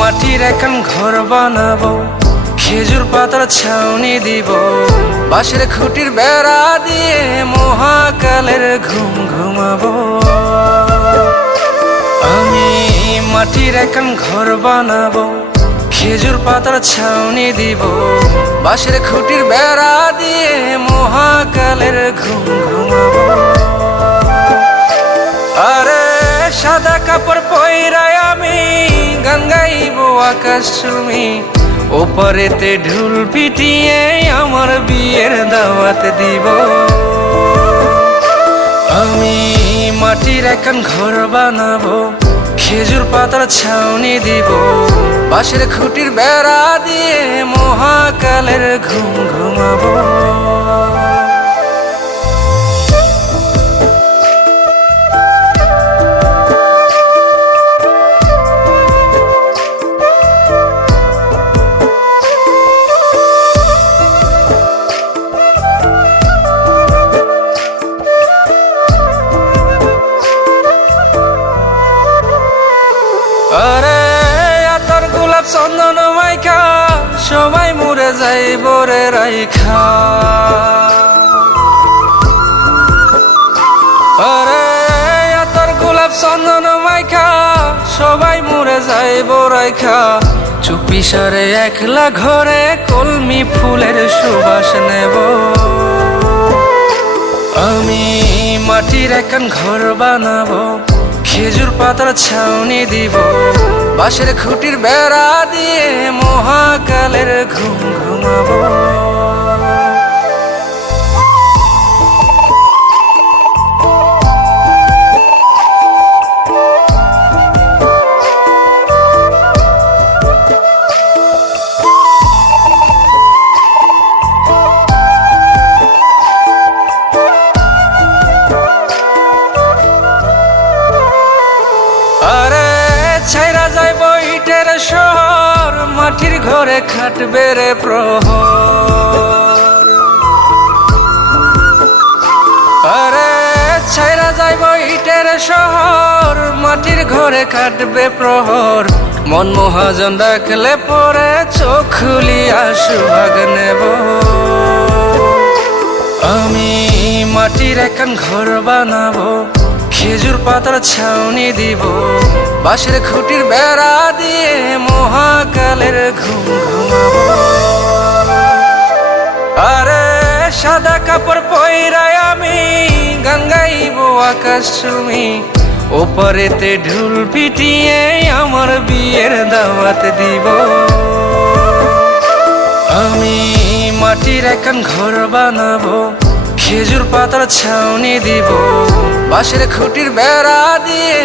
মাটির এখন ঘর বানাবো, খেজুর পাতার ছাউনি দিব, বাঁশের খুঁটির বেড়া দিয়ে মহাকালের ঘুম ঘুমাবো। আমি মাটির এখন ঘর বানাবো, খেজুর পাতার ছাউনি দিব, বাঁশের খুঁটির বেড়া দিয়ে মহাকালের ঘুম ঘুমাবো। আরে সাদা কাপড় পইরায় আমি গান গাইবো আকাশ চুমি, ওপারেতে ঢোল পিটিয়ে আমার বিয়ের দাওয়াত দিব। আমি মাটির এখন ঘর বানাবো, খেজুর পাতার ছাউনি দিব, বাঁশের খুঁটির বেড়া দিয়ে মহাকালের ঘুম ঘুমাবো। আরে আতর গোলাপ চন্দন মাইখা সবাই মরে যাইব রে রাইখা। আরে আতর গোলাপ চন্দন মাইখা সবাই মরে যাইব রাইখা, চুপি সারে একলা ঘরে কলমি ফুলের সুবাস নেব। আমি মাটির এখন ঘর বানাবো, খেজুর পাতার ছাউনি দিব, বাঁশের খুঁটির বেড়া দিয়ে মহাকালের ঘুম ঘুমাবো। আরে ছাইরা যাইব ইটের শহর, মাটির ঘরে খাটবে রে প্রহর। আরে ছাইরা যাইব ইটের শহর, মাটির ঘরে খাটবে প্রহর, মন মহাজন ডাকলে পরে চোখ খুলিয়া সুভাগ নেব। আমি মাটির এখন ঘর বানাবো, খেজুর পাতার ছাউনি দিব, বাঁশের খুঁটির বেড়া দিয়ে মহাকালের ঘুম ঘুমাবো। আরে সাদা কাপড় পইরায় আমি গান গাইবো আকাশ চুমি, ওপারেতে ঢোল পিটিয়ে আমার বিয়ের দাওয়াত দিব। আমি মাটির এখন ঘর বানাবো, খেজুর পাতার ছাউনি দিব, বাঁশের খুঁটির বেড়া দিয়ে